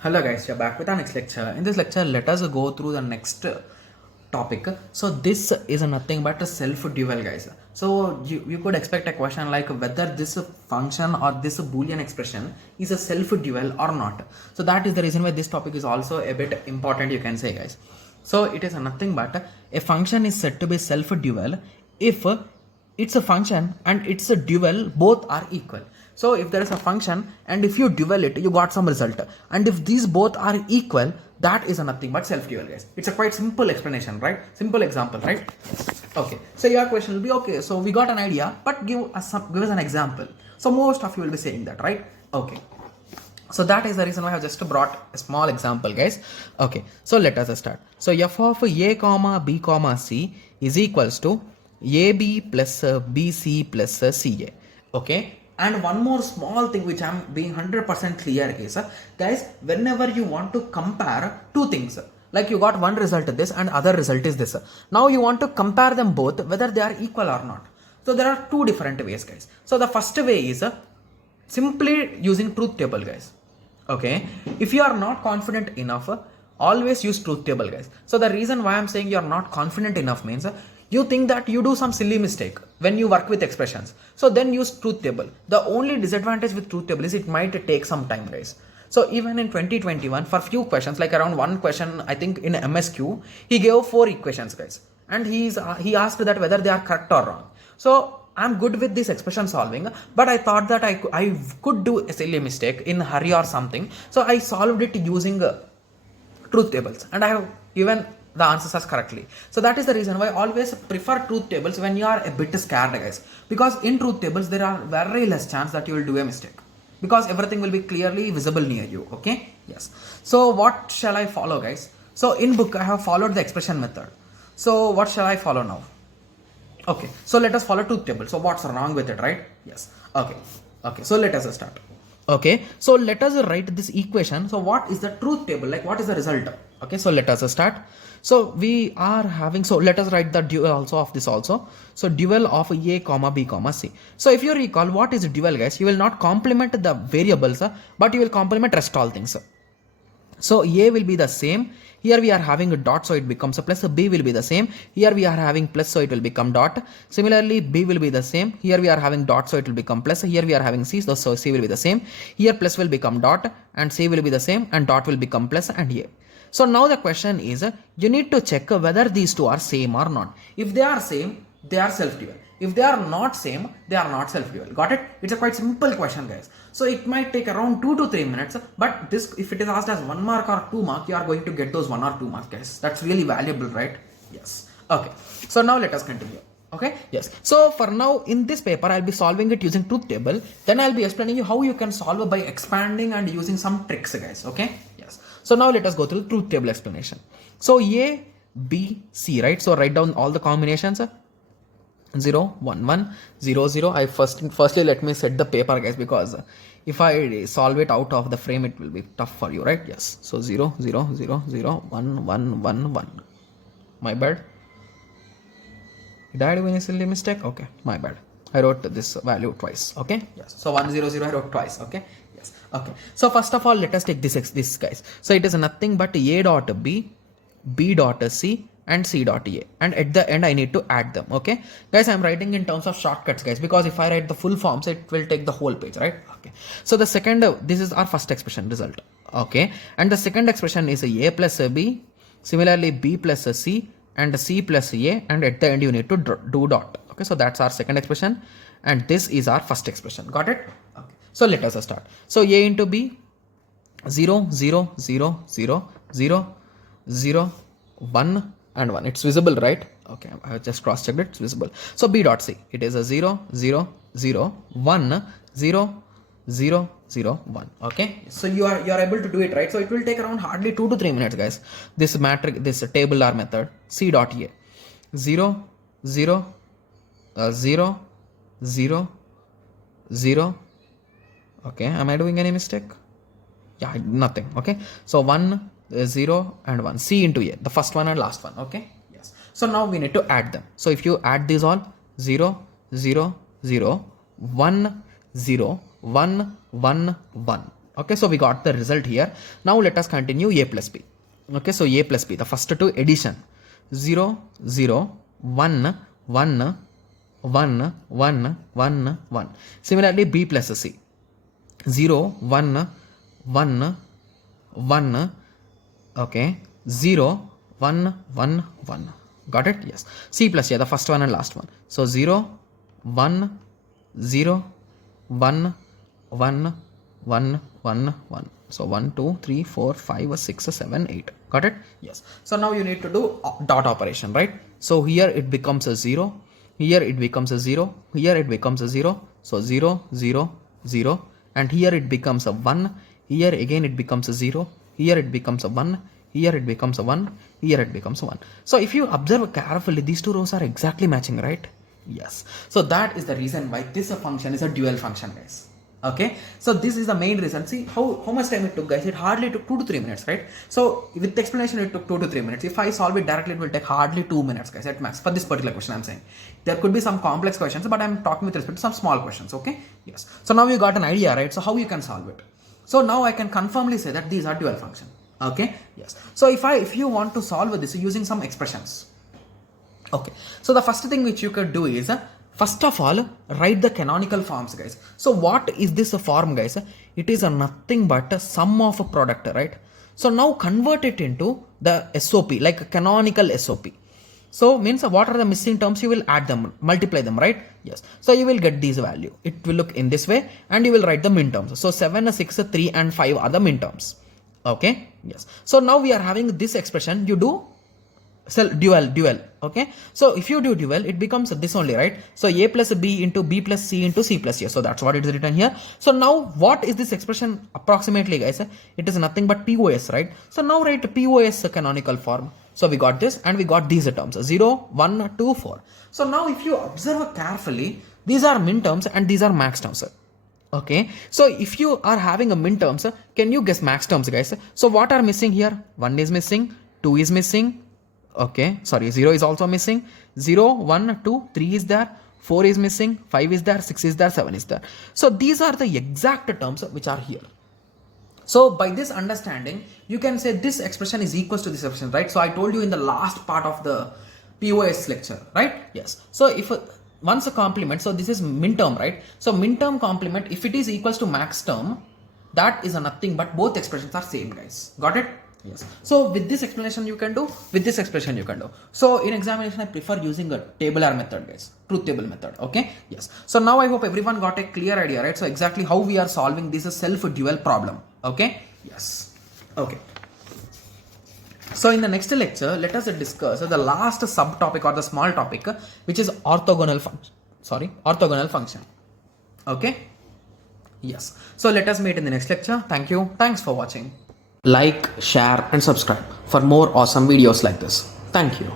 Hello guys, you're back with our next lecture. In this lecture, let us go through the next topic. So this is nothing but a self-dual, guys. So you could expect a question like whether this function or this boolean expression is a self-dual or not. So that is the reason why this topic is also a bit important, you can say, guys. So it is nothing but a function is said to be self-dual if it's a function and it's a dual, both are equal. So if there is a function and if you dual it, you got some result, and if these both are equal, that is a nothing but self-dual, guys. It's a quite simple explanation, right? Simple example, right? Okay, so your question will be, okay, so we got an idea, but give us an example. So most of you will be saying that, right? Okay, so that is the reason why I have just brought a small example, guys. Okay, so let us start. So f of a comma b comma c is equals to ab plus bc plus ca. Okay, and one more small thing which I'm being 100% clear is, guys, whenever you want to compare two things, like you got one result this and other result is this, now you want to compare them both whether they are equal or not. So there are two different ways, guys. So the first way is simply using truth table, guys. Okay, if you are not confident enough, always use truth table, guys. So the reason why I'm saying you are not confident enough means you think that you do some silly mistake when you work with expressions, so then use truth table. The only disadvantage with truth table is it might take some time, guys. So even in 2021, for few questions, like around one question, I think in MSQ, he gave 4 equations, guys, and he asked that whether they are correct or wrong. So I'm good with this expression solving, but I thought that I could do a silly mistake in hurry or something. So I solved it using truth tables, and I have given the answers as correctly. So that is the reason why I always prefer truth tables when you are a bit scared, guys, because in truth tables there are very less chance that you will do a mistake, because everything will be clearly visible near you. Okay, yes. So what shall I follow, guys? So in book I have followed the expression method. So what shall I follow now? Okay, so let us follow truth table. So what's wrong with it, right? Yes. Okay, so let us start. Okay, so let us write this equation. So what is the truth table, like what is the result? Okay, so let us start. So we are having, so let us write the dual also of this also. So dual of a comma b comma c. So if you recall, what is dual, guys? You will not complement the variables, but you will complement rest all things. So a will be the same. Here we are having a dot, so it becomes a plus. B will be the same. Here we are having plus, so it will become dot. Similarly, B will be the same. Here we are having dot, so it will become plus. Here we are having C, so C will be the same. Here plus will become dot, and C will be the same, and dot will become plus, and A. So now the question is, you need to check whether these two are same or not. If they are same, they are self-dual. If they are not same, they are not self-dual. Got it? It's a quite simple question, guys. So it might take around 2 to 3 minutes, but this, if it is asked as 1 mark or 2 mark, you are going to get those 1 or 2 marks, guys. That's really valuable, right? Yes. Okay. So now let us continue. Okay. Yes. So for now in this paper, I'll be solving it using truth table. Then I'll be explaining you how you can solve it by expanding and using some tricks, guys. Okay. Yes. So now let us go through truth table explanation. So A, B, C, right? So write down all the combinations. 0 1 1 0 0. I firstly let me set the paper, guys, because if I solve it out of the frame it will be tough for you, right? Yes. So 0 0 0 0 1 1 1 1. My bad. Did I do any silly mistake? Okay, my bad. I wrote this value twice. Okay. Yes. So 1 0 0 I wrote twice. Okay. Yes. Okay. So first of all, let us take this, guys. So it is nothing but a dot b, b dot c, and c dot a, and at the end I need to add them. Okay, guys, I'm writing in terms of shortcuts, guys, because if I write the full forms it will take the whole page, right? Okay, so the second, this is our first expression result. Okay, and the second expression is a plus a b, similarly b plus a c, and c plus a, and at the end you need to do dot. Okay, so that's our second expression, and this is our first expression. Got it? Okay, so let us start. So a into b, 0 0 0 0 0 0 1 and 1. It's visible, right? Okay, I have just cross checked it. It's visible. So b dot c, it is a 0 0 0 1 0 0 0 1. Okay, so you are able to do it, right? So it will take around hardly 2 to 3 minutes, guys. This matrix, this tabular method. C dot a, 0 0 0 0 0. Okay, am I doing any mistake? Yeah, nothing. Okay, so 1 0 and 1, C into A, the first one and last one. Okay, yes. So now we need to add them. So if you add these all, 0 0 0 1 0 1 1 1. Okay, so we got the result here. Now let us continue a plus b. Okay, so a plus b, the first two addition, 0, 0, 1, 1, 1, 1, 1, 1. Similarly, b plus c, 0, 1, 1, 1, okay, 0, 1, 1, 1. Got it? Yes. C plus, yeah, the first one and last one. So 0, 1, 0, 1, 1, 1, 1, 1. So 1, 2, 3, 4, 5, 6, 7, 8. Got it? Yes. So now you need to do dot operation, right? So here it becomes a 0. Here it becomes a 0. Here it becomes a 0. So 0, 0, 0. And here it becomes a 1. Here again it becomes a 0. Here it becomes a 1. Here it becomes a 1. Here it becomes a 1. So if you observe carefully, these two rows are exactly matching, right? Yes. So that is the reason why this function is a dual function, guys. Okay, so this is the main reason. See how much time it took, guys. It hardly took 2 to 3 minutes, right? So with the explanation it took 2 to 3 minutes. If I solve it directly, it will take hardly 2 minutes, guys, at max for this particular question. I'm saying there could be some complex questions, but I'm talking with respect to some small questions. Okay, yes. So now you got an idea, right? So how you can solve it. So now I can confirmly say that these are dual function. Okay, yes. So if you want to solve this using some expressions, okay, so the first thing which you could do is first of all write the canonical forms, guys. So what is this form, guys? It is a nothing but a sum of a product, right? So now convert it into the SOP, like a canonical SOP. So means what are the missing terms? You will add them, multiply them, right? Yes. So you will get these value. It will look in this way, and you will write the min terms. So 7, 6, 3, and 5 are the min terms. Okay. Yes. So now we are having this expression. You do dual. Okay, so if you do dual, it becomes this only, right? So a plus b into b plus c into c plus a. So that's what it is written here. So now what is this expression approximately, guys? It is nothing but POS, right? So now write POS canonical form. So we got this and we got these terms 0, 1, 2, 4. So now if you observe carefully, these are min terms and these are max terms. Okay, so if you are having a min terms, can you guess max terms, guys? So what are missing here? 1 is missing, 2 is missing. Okay, sorry, 0 is also missing. 0, 1, 2, 3 is there, 4 is missing, 5 is there, 6 is there, 7 is there. So these are the exact terms which are here. So by this understanding, you can say this expression is equal to this expression, right? So I told you in the last part of the POS lecture, right? Yes. So if once a complement, so this is min term, right? So min term complement, if it is equals to max term, that is a nothing but both expressions are same, guys. Got it? Yes. So with this explanation you can do, with this expression you can do. So in examination I prefer using a tabular method, guys, truth table method. Okay, yes. So now I hope everyone got a clear idea, right? So exactly how we are solving this self-dual problem. Okay, yes. Okay. So in the next lecture, let us discuss the last subtopic or the small topic, which is orthogonal function. Okay. Yes. So let us meet in the next lecture. Thank you. Thanks for watching. Like, share and subscribe for more awesome videos like this. Thank you.